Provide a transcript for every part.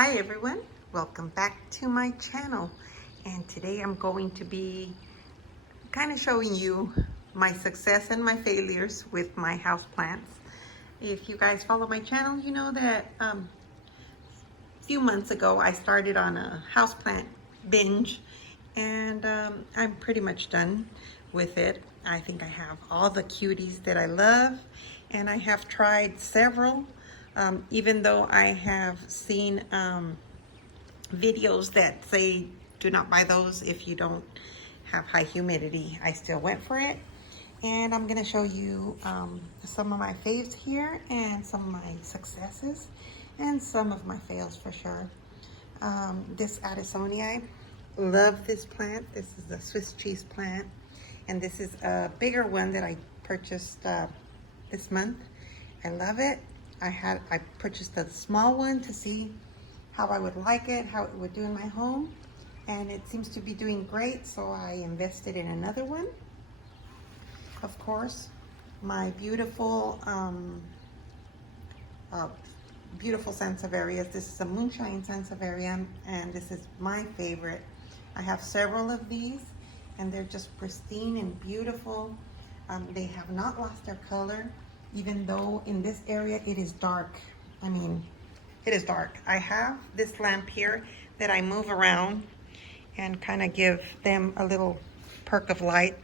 Hi everyone, welcome back to my channel, and today I'm going to be kind of showing you my success and my failures with my houseplants. If you guys follow my channel, you know that a few months ago I started on a houseplant binge, and I'm pretty much done with it. I think I have all the cuties that I love, and I have tried several. Even though I have seen videos that say do not buy those if you don't have high humidity, I still went for it. And I'm gonna show you some of my faves here and some of my successes and some of my fails for sure. This Addisonii, love this plant. This is a Swiss cheese plant, and this is a bigger one that I purchased this month. I love it. I purchased a small one to see how I would like it, how it would do in my home, and it seems to be doing great, so I invested in another one. Of course, my beautiful beautiful Sansevieria. This is a moonshine Sansevieria, and this is my favorite. I have several of these, and they're just pristine and beautiful. They have not lost their color, even though in this area it is dark. I mean, it is dark. I have this lamp here that I move around and kind of give them a little perk of light.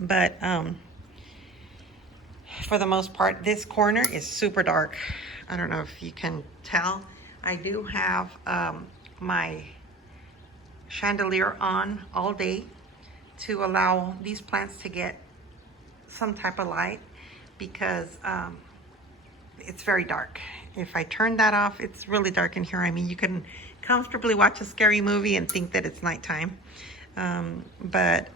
But for the most part, this corner is super dark. I don't know if you can tell. I do have my chandelier on all day to allow these plants to get some type of light, because it's very dark. If I turn that off, it's really dark in here. I mean, you can comfortably watch a scary movie and think that it's nighttime. But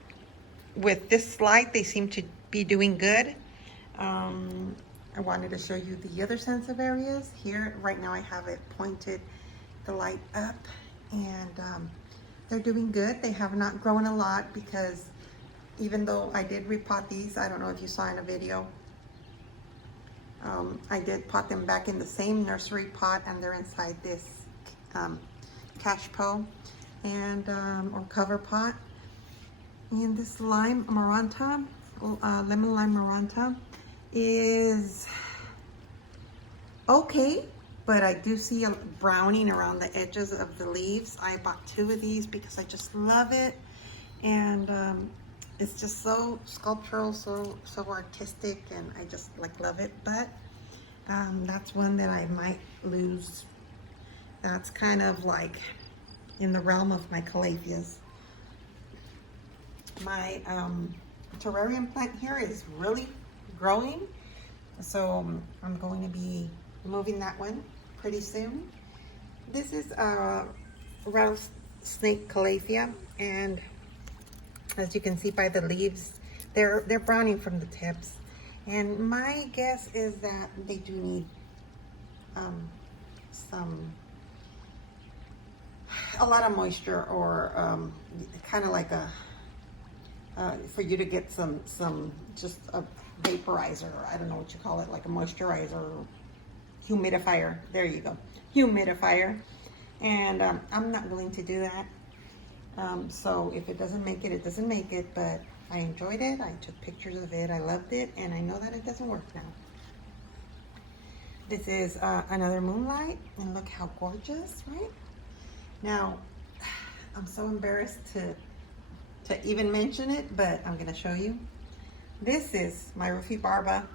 with this light, they seem to be doing good. I wanted to show you the other Sansevierias. Here, right now I have it pointed the light up, and they're doing good. They have not grown a lot because even though I did repot these, I don't know if you saw in a video, I did pot them back in the same nursery pot, and they're inside this cashpo and or cover pot. And this lime maranta, lemon lime maranta, is okay, but I do see a browning around the edges of the leaves. I bought 2 of these because I just love it, and it's just so sculptural, so artistic, and I just love it. But that's one that I might lose. That's kind of like in the realm of my Calatheas. My terrarium plant here is really growing, so I'm going to be moving that one pretty soon. This is Rouse snake Calathea, and as you can see by the leaves, they're browning from the tips, and my guess is that they do need a lot of moisture, or kind of like a for you to get some just a vaporizer, or I don't know what you call it, like a moisturizer, humidifier. There you go, humidifier. And I'm not willing to do that. So if it doesn't make it, it doesn't make it, but I enjoyed it. I took pictures of it. I loved it, and I know that it doesn't work now. This is another moonlight, and look how gorgeous, right? Now, I'm so embarrassed to even mention it, but I'm gonna show you. This is my Ruffibarba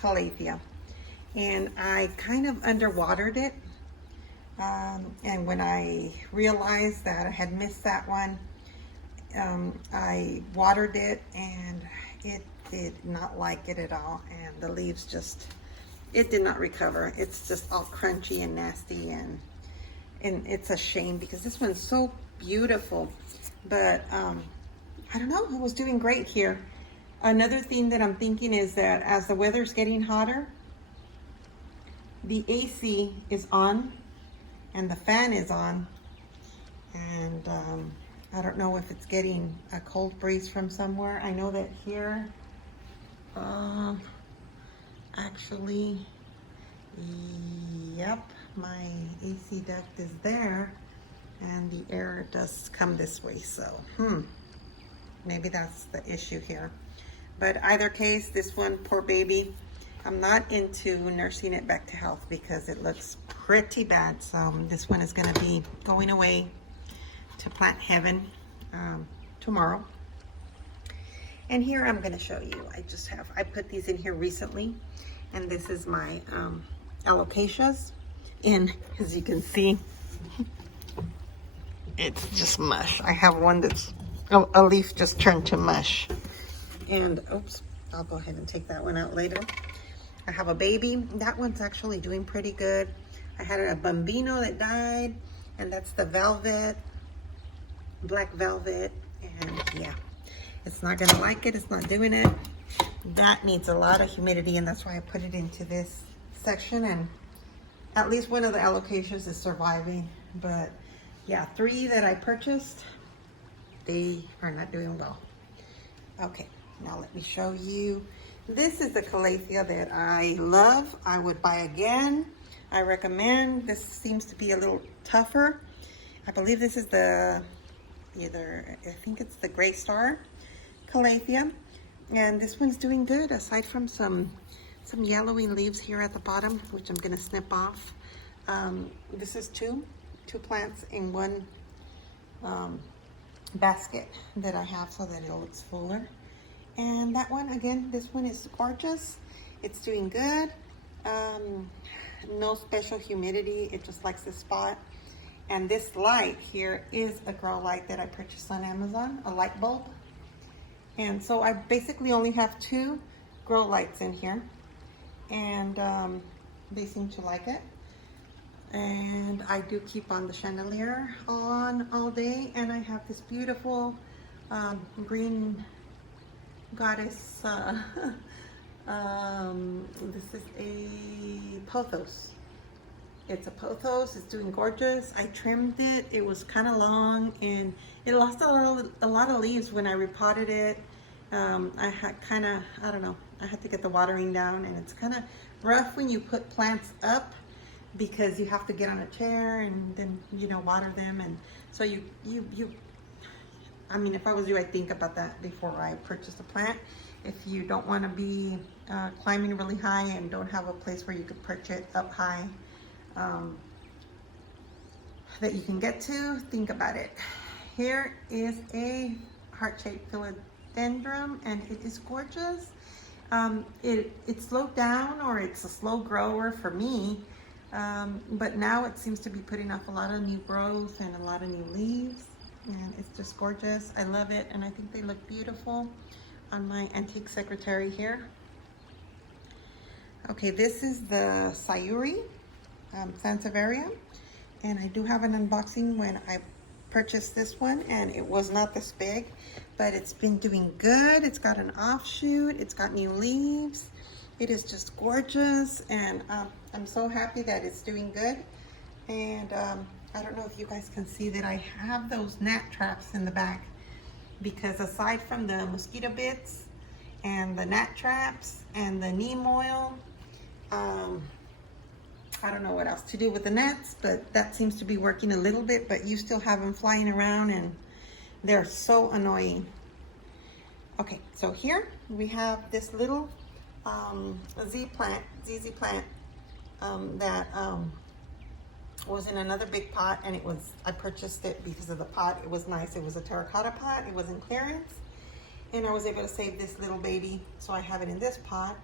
Calathea, and I kind of underwatered it. And when I realized that I had missed that one, I watered it, and it did not like it at all, and the leaves just, it did not recover. It's just all crunchy and nasty, and it's a shame because this one's so beautiful. But I don't know, it was doing great here. Another thing that I'm thinking is that as the weather's getting hotter, the AC is on and the fan is on, and I don't know if it's getting a cold breeze from somewhere. I know that here, actually, Yep, my AC duct is there and the air does come this way, so maybe that's the issue here. But either case, this one, poor baby, I'm not into nursing it back to health because it looks pretty bad. So this one is going to be going away to plant heaven tomorrow. And here I'm going to show you, I put these in here recently, and this is my alocasias. And as you can see, it's just mush. I have one that's a leaf just turned to mush. And oops, I'll go ahead and take that one out later. I have a baby. That one's actually doing pretty good. I had a bambino that died, and that's the velvet, black velvet. And yeah, it's not gonna like it. It's not doing it. That needs a lot of humidity, and that's why I put it into this section. And at least one of the alocasias is surviving. But yeah, 3 that I purchased, they are not doing well. Okay, now let me show you. This is the Calathea that I love. I would buy again. I recommend. This seems to be a little tougher. I believe this is I think it's the Gray Star Calathea. And this one's doing good, aside from some yellowing leaves here at the bottom, which I'm gonna snip off. This is two plants in one basket that I have so that it looks fuller. And that one, again, this one is gorgeous. It's doing good. No special humidity. It just likes this spot. And this light here is a grow light that I purchased on Amazon, a light bulb. And so I basically only have 2 grow lights in here. And they seem to like it. And I do keep on the chandelier on all day. And I have this beautiful green goddess. This is a pothos. It's a pothos. It's doing gorgeous. I trimmed it. It was kind of long and it lost a lot of leaves when I repotted it. I had I don't know, I had to get the watering down, and it's kind of rough when you put plants up because you have to get on a chair and then, you know, water them. And so I mean, if I was you, I'd think about that before I purchase a plant. If you don't want to be climbing really high and don't have a place where you could perch it up high that you can get to, think about it. Here is a heart-shaped Philodendrum, and it is gorgeous. It slowed down, or it's a slow grower for me, but now it seems to be putting off a lot of new growth and a lot of new leaves, and it's just gorgeous. I love it, and I think they look beautiful on my antique secretary here. Okay, this is the Sayuri Severia, and I do have an unboxing when I purchased this one, and it was not this big, but it's been doing good. It's got an offshoot, it's got new leaves. It is just gorgeous, and I'm so happy that it's doing good. And I don't know if you guys can see that I have those gnat traps in the back, because aside from the mosquito bits and the gnat traps and the neem oil, I don't know what else to do with the gnats, but that seems to be working a little bit. But you still have them flying around, and they're so annoying. Okay, so here we have this little ZZ plant that was in another big pot, and I purchased it because of the pot. It was nice. It was a terracotta pot. It was in clearance, and I was able to save this little baby, so I have it in this pot.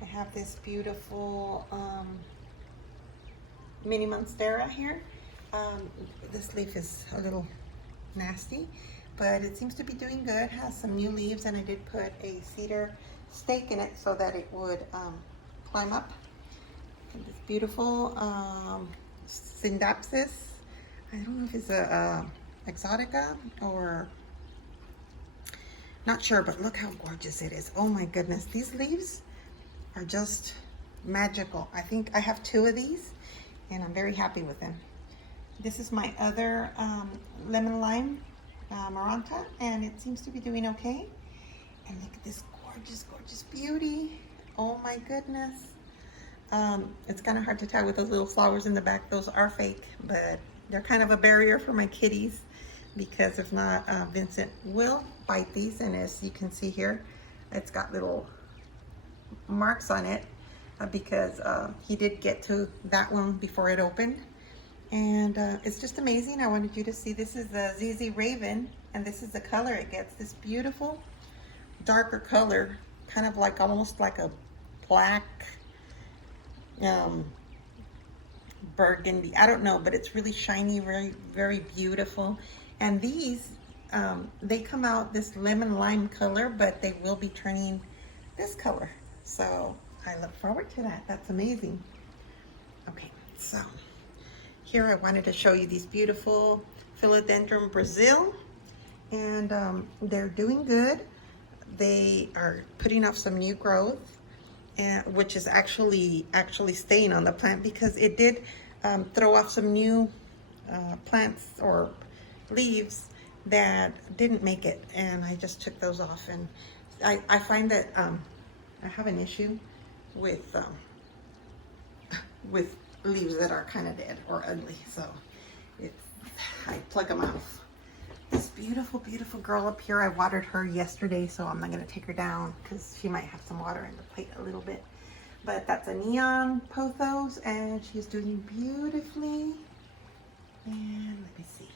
I have this beautiful mini Monstera here. This leaf is a little nasty, but it seems to be doing good. Has some new leaves, and I did put a cedar stake in it so that it would climb up. And this beautiful Syndapsis. I don't know if it's a exotica or not sure, but look how gorgeous it is. Oh my goodness, these leaves are just magical. I think I have 2 of these, and I'm very happy with them. This is my other lemon lime Maranta, and it seems to be doing okay. And look at this gorgeous, gorgeous beauty. Oh my goodness. It's kind of hard to tell with those little flowers in the back. Those are fake, but they're kind of a barrier for my kitties, because if not, Vincent will bite these. And as you can see here, it's got little marks on it because he did get to that one before it opened. And it's just amazing. I wanted you to see, this is the ZZ Raven, and this is the color it gets. This beautiful darker color, kind of like almost like a black burgundy, I don't know, but it's really shiny, very, very beautiful. And these they come out this lemon lime color, but they will be turning this color, so I look forward to that. That's amazing. Okay, so here I wanted to show you these beautiful Philodendron Brazil, and they're doing good. They are putting off some new growth, and which is actually staying on the plant, because it did throw off some new plants or leaves that didn't make it, and I just took those off. And I find that I have an issue with leaves that are kind of dead or ugly, so I plug them off. This beautiful, beautiful girl up here, I watered her yesterday, so I'm not going to take her down because she might have some water in the plate a little bit. But that's a neon pothos, and she's doing beautifully. And let me see.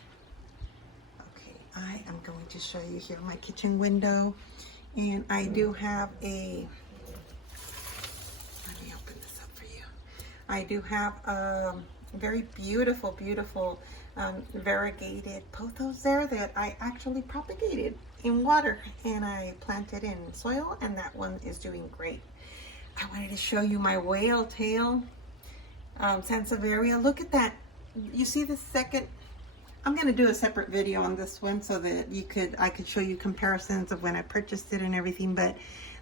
Okay, I am going to show you here my kitchen window, and I do have a, let me open this up for you. I do have a very beautiful, beautiful variegated pothos there that I actually propagated in water, and I planted in soil, and that one is doing great. I wanted to show you my whale tail Severia. Look at that. You see the second, I'm going to do a separate video on this one so that I could show you comparisons of when I purchased it and everything, but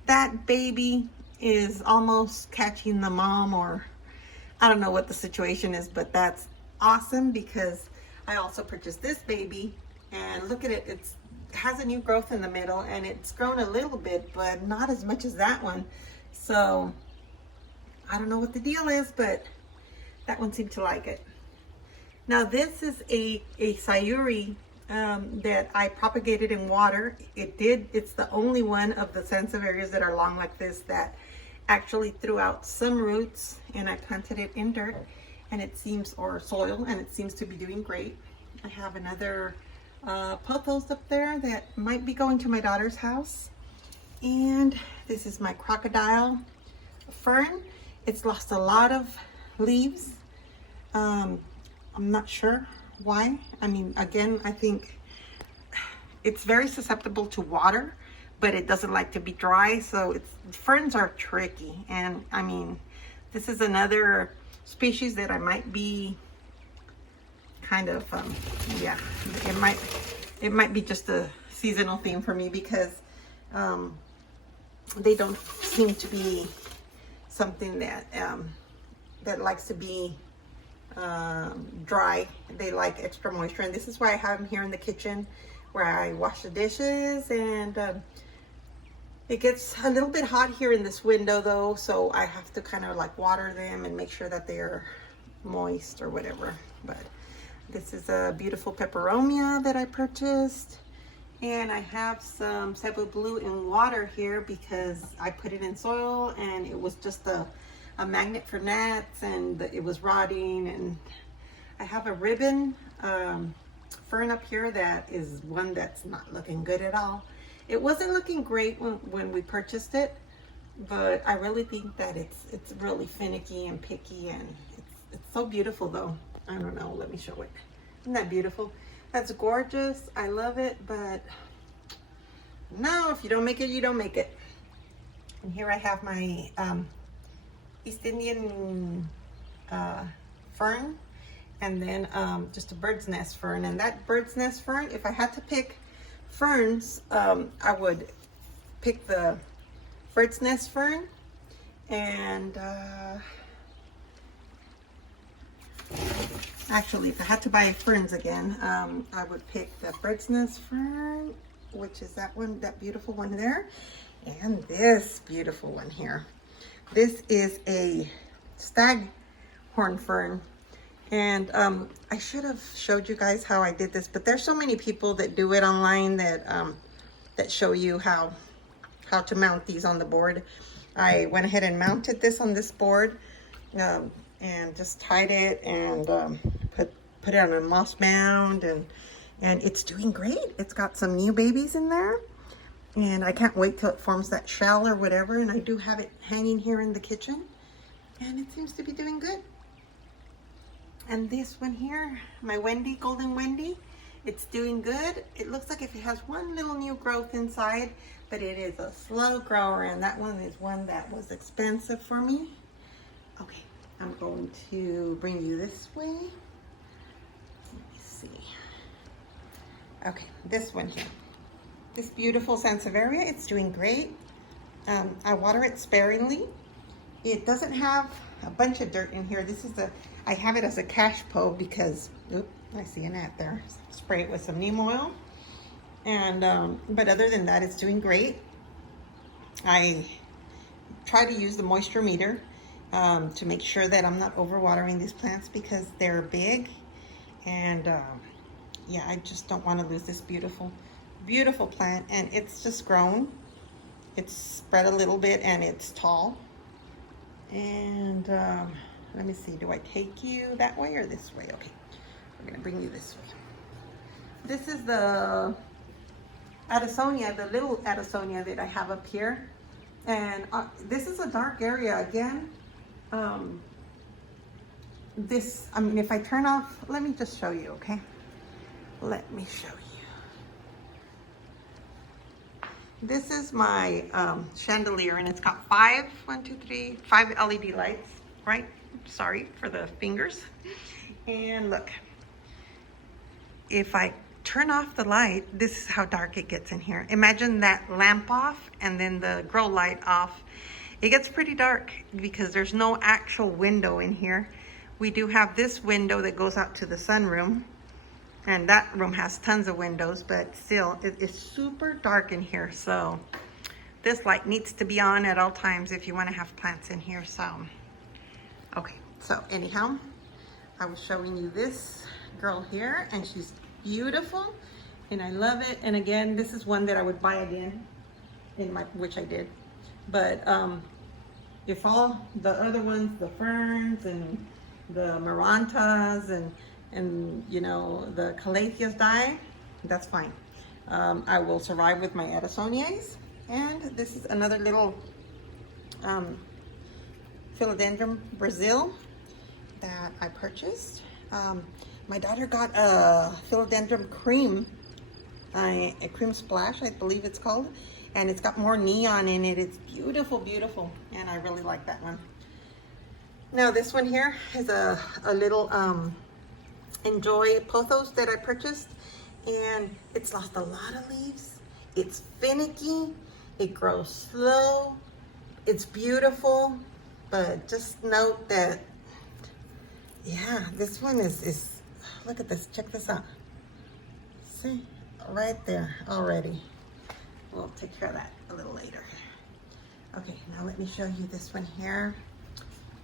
that baby is almost catching the mom, or I don't know what the situation is, but that's awesome because I also purchased this baby, and look at it. It has a new growth in the middle, and it's grown a little bit, but not as much as that one. So I don't know what the deal is, but that one seemed to like it. Now this is a sayuri that I propagated in water. It's the only one of the Sansevieras that are long like this that actually threw out some roots, and I planted it in dirt, and it seems, or soil, and it seems to be doing great. I have another pothos up there that might be going to my daughter's house. And this is my crocodile fern. It's lost a lot of leaves. I'm not sure why. I mean, again, I think it's very susceptible to water, but it doesn't like to be dry. So ferns are tricky. And I mean, this is another species that I might be kind of, yeah, it might be just a seasonal theme for me, because they don't seem to be something that that likes to be dry. They like extra moisture, and this is why I have them here in the kitchen where I wash the dishes. And it gets a little bit hot here in this window though, so I have to kind of like water them and make sure that they're moist or whatever. But this is a beautiful Peperomia that I purchased. And I have some Cebu Blue in water here because I put it in soil, and it was just a magnet for gnats, and it was rotting. And I have a ribbon fern up here that is one that's not looking good at all. It wasn't looking great when we purchased it, but I really think that it's really finicky and picky, and it's so beautiful though. I don't know, let me show it. Isn't that beautiful? That's gorgeous. I love it, but no, if you don't make it, you don't make it. And here I have my East Indian fern, and then just a bird's nest fern. And that bird's nest fern, if I had to pick ferns, I would pick the bird's nest fern. And actually, if I had to buy ferns again, I would pick the bird's nest fern, which is that one, that beautiful one there, and this beautiful one here. This is a Stag horn fern. And I should have showed you guys how I did this, but there's so many people that do it online that that show you how to mount these on the board. I went ahead and mounted this on this board and just tied it and put it on a moss mound, and it's doing great. It's got some new babies in there, and I can't wait till it forms that shell or whatever. And I do have it hanging here in the kitchen, and it seems to be doing good. And this one here, my Wendy, Golden Wendy, it's doing good. It looks like if it has one little new growth inside, but it is a slow grower, and that one is one that was expensive for me. Okay, I'm going to bring you this way. Let me see. Okay, this one here. This beautiful Severia, it's doing great. I water it sparingly. It doesn't have a bunch of dirt in here. This is I have it as a cash po because, oop, I see an ant there. Spray it with some neem oil. And, but other than that, it's doing great. I try to use the moisture meter to make sure that I'm not overwatering these plants because they're big. And yeah, I just don't want to lose this beautiful, beautiful plant. And it's just grown. It's spread a little bit and it's tall. And let me see, do I take you that way or this way? Okay, I'm gonna bring you this way. This is the Addissonia, the little Addissonia that I have up here. And this is a dark area again. I mean, if I turn off, let me just show you, okay? Let me show you. This is my chandelier, and it's got 5 LED lights, right? Sorry for the fingers. And look, if I turn off the light, this is how dark it gets in here. Imagine that lamp off and then the grow light off. It gets pretty dark because there's no actual window in here. We do have this window that goes out to the sunroom, and that room has tons of windows, but still it is super dark in here. So this light needs to be on at all times if you want to have plants in here. So okay, so anyhow, I was showing you this girl here, and she's beautiful and I love it. And again, this is one that I would buy again which I did. But if all the other ones, the ferns and the marantas and you know, the calatheas die, that's fine. I will survive with my Addissonias. And this is another little Philodendron Brazil that I purchased. My daughter got a Philodendron Cream, a cream splash, I believe it's called, and it's got more neon in it. It's beautiful, beautiful, and I really like that one. Now this one here is a little Enjoy pothos that I purchased, and it's lost a lot of leaves. It's finicky, it grows slow, it's beautiful, but just note that, yeah, this one is look at this, check this out. See, right there already. We'll take care of that a little later. Okay, now let me show you this one here.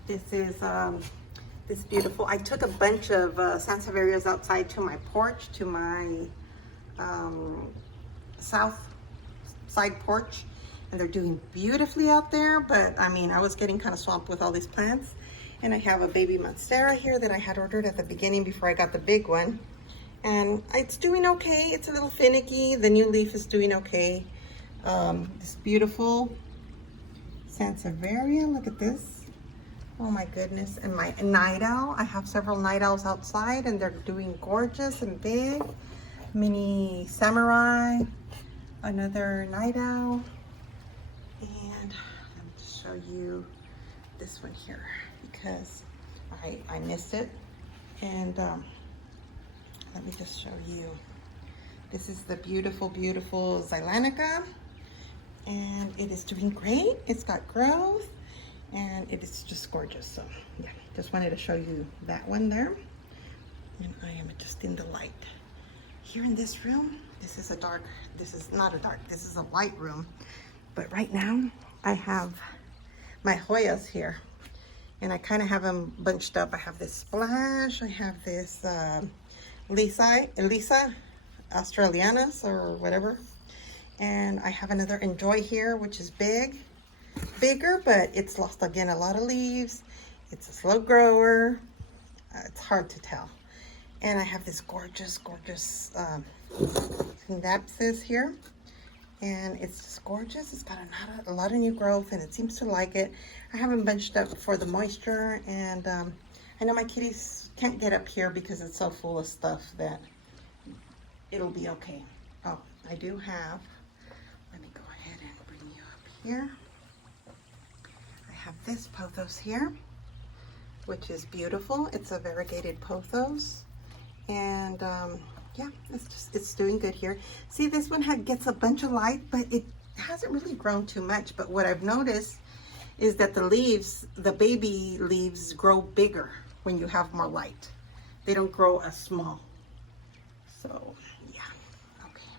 This is this beautiful, I took a bunch of Sansevierias outside to my porch, to my south side porch, and they're doing beautifully out there. But I mean, I was getting kind of swamped with all these plants. And I have a baby Monstera here that I had ordered at the beginning before I got the big one. And it's doing okay. It's a little finicky. The new leaf is doing okay. This beautiful Sanseveria, look at this. Oh my goodness. And my night owl, I have several night owls outside and they're doing gorgeous and big. Mini samurai, another night owl. And let me just show you this one here, because I missed it. And let me just show you. This is the beautiful, beautiful Zylanica, and it is doing great. It's got growth, and it is just gorgeous. So yeah, just wanted to show you that one there. And I am just in the light. Here in this room, this is not a dark, this is a light room. But right now, I have my Hoyas here. And I kind of have them bunched up. I have this Splash. I have this Elisa Australianus or whatever. And I have another Enjoy here, which is bigger, but it's lost again a lot of leaves. It's a slow grower. It's hard to tell. And I have this gorgeous Synapsis here. And it's just gorgeous. It's got a lot of new growth, and it seems to like it. I have them bunched up for the moisture, and I know my kitties can't get up here because it's so full of stuff that it'll be okay. Oh, I do have, let me go ahead and bring you up here. I have this pothos here, which is beautiful. It's a variegated pothos, and yeah, it's doing good here. See, this one gets a bunch of light, but it hasn't really grown too much. But what I've noticed is that the leaves, the baby leaves, grow bigger when you have more light. They don't grow as small. So yeah, okay.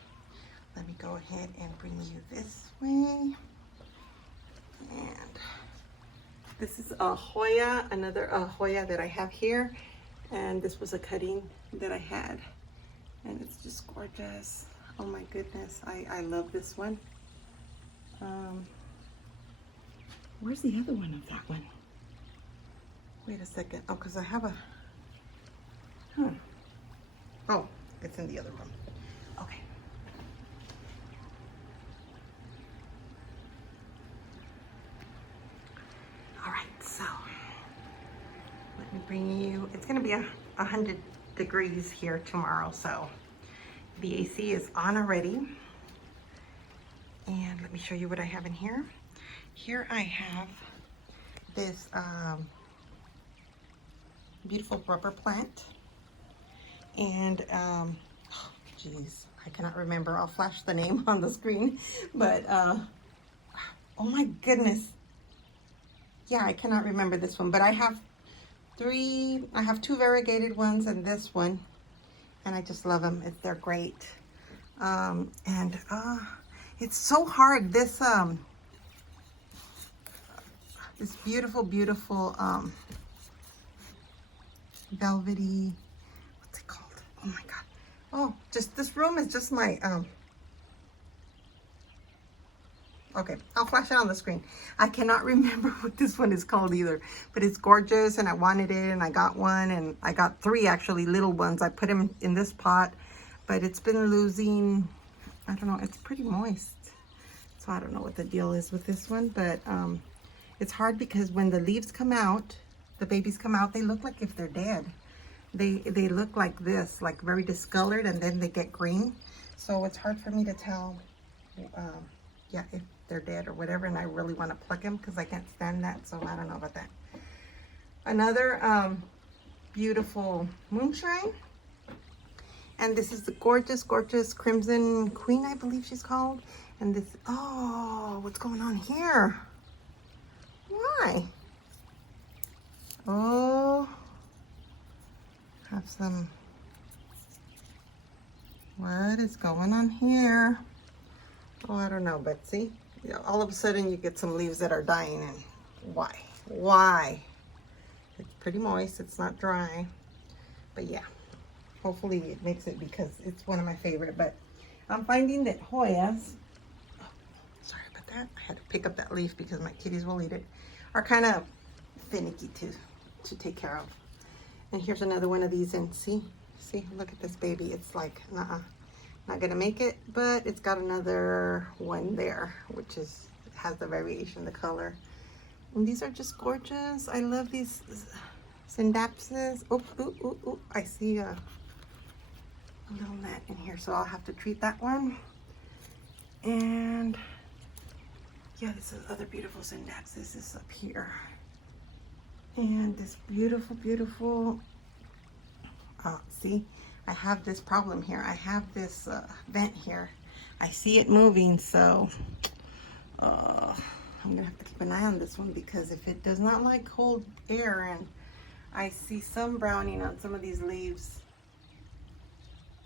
Let me go ahead and bring you this way. And this is a Hoya, another Hoya that I have here. And this was a cutting that I had. And it's just gorgeous. Oh my goodness, I love this one. Where's the other one of that one? Wait a second. Oh, because I have a, oh, it's in the other room. Okay. All right, so let me bring you, it's gonna be 100 degrees here tomorrow, so the AC is on already. And let me show you what I have in here. Here I have this beautiful rubber plant, and geez, I cannot remember. I'll flash the name on the screen, but oh my goodness, yeah, I cannot remember this one, but I have two variegated ones and this one, and I just love them. They're great. And it's so hard. This beautiful velvety, what's it called? Oh my god. Oh, just this room is just my okay, I'll flash it on the screen. I cannot remember what this one is called either, but it's gorgeous, and I wanted it, and I got one, and I got 3 actually little ones. I put them in this pot, but it's been losing, I don't know, it's pretty moist. So I don't know what the deal is with this one, but it's hard because when the leaves come out, the babies come out, they look like if they're dead. They look like this, like very discolored, and then they get green. So it's hard for me to tell, yeah, if they're dead or whatever, and I really want to pluck them because I can't stand that, so I don't know about that. Another beautiful moonshine, and this is the gorgeous Crimson Queen, I believe she's called. And this, oh, what's going on here? Why? Oh, have some, what is going on here? Oh, I don't know, but see, you know, all of a sudden you get some leaves that are dying, and why? It's pretty moist, it's not dry, but yeah, hopefully it makes it, because it's one of my favorite. But I'm finding that Hoyas, oh, sorry about that, I had to pick up that leaf because my kitties will eat it, are kind of finicky to take care of. And here's another one of these, and see, look at this baby. It's like, not gonna make it, but it's got another one there, which has the variation, the color. And these are just gorgeous. I love these Synapsis. Oh, I see a little net in here, so I'll have to treat that one. And yeah, this is other beautiful Synapsis is up here. And this beautiful, see, I have this problem here. I have this vent here. I see it moving, so I'm gonna have to keep an eye on this one, because if it does not like cold air, and I see some browning on some of these leaves,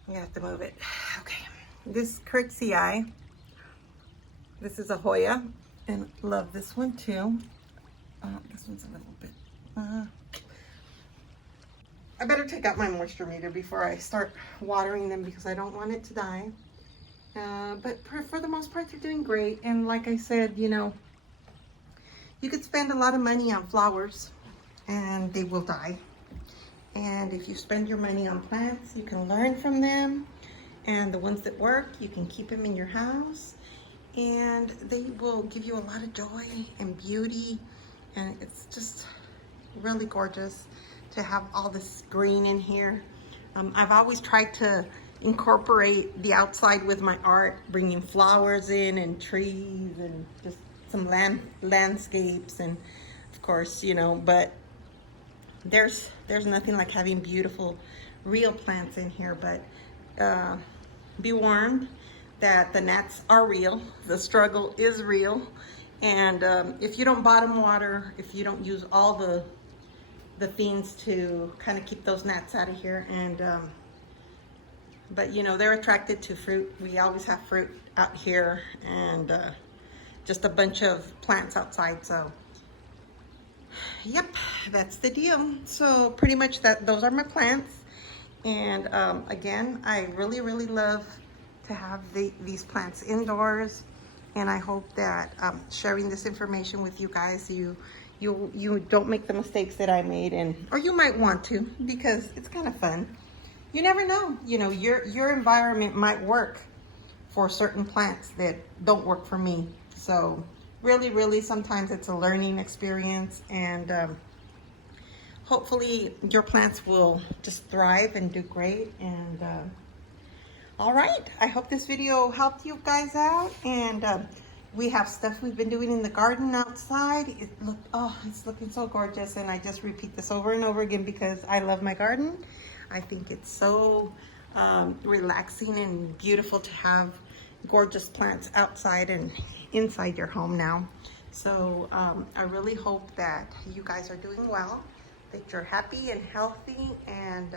I'm gonna have to move it. Okay, this Curtsy Eye, this is a Hoya, and love this one too. This one's a little bit I better take out my moisture meter before I start watering them because I don't want it to die. But for the most part, they're doing great. And like I said, you know, you could spend a lot of money on flowers and they will die. And if you spend your money on plants, you can learn from them. And the ones that work, you can keep them in your house. And they will give you a lot of joy and beauty. And it's just really gorgeous to have all this green in here. I've always tried to incorporate the outside with my art, bringing flowers in and trees and just some landscapes, and of course, you know, but there's nothing like having beautiful real plants in here. But be warned that the gnats are real, the struggle is real, and if you don't bottom water, if you don't use all the things to kind of keep those gnats out of here, and but you know, they're attracted to fruit. We always have fruit out here, and just a bunch of plants outside. So yep, that's the deal. So pretty much those are my plants. And again, I really love to have these plants indoors, and I hope that sharing this information with you guys, you don't make the mistakes that I made, or you might want to, because it's kind of fun. You never know, you know, your environment might work for certain plants that don't work for me. So really sometimes it's a learning experience, and hopefully your plants will just thrive and do great. And all right, I hope this video helped you guys out. And we have stuff we've been doing in the garden outside. It's looking so gorgeous, and I just repeat this over and over again because I love my garden. I think it's so relaxing and beautiful to have gorgeous plants outside and inside your home now. So I really hope that you guys are doing well, that you're happy and healthy, and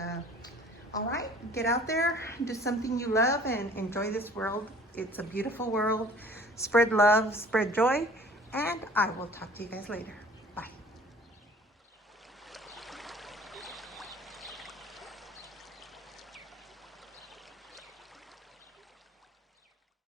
all right, get out there, do something you love, and enjoy this world. It's a beautiful world. Spread love, spread joy, and I will talk to you guys later.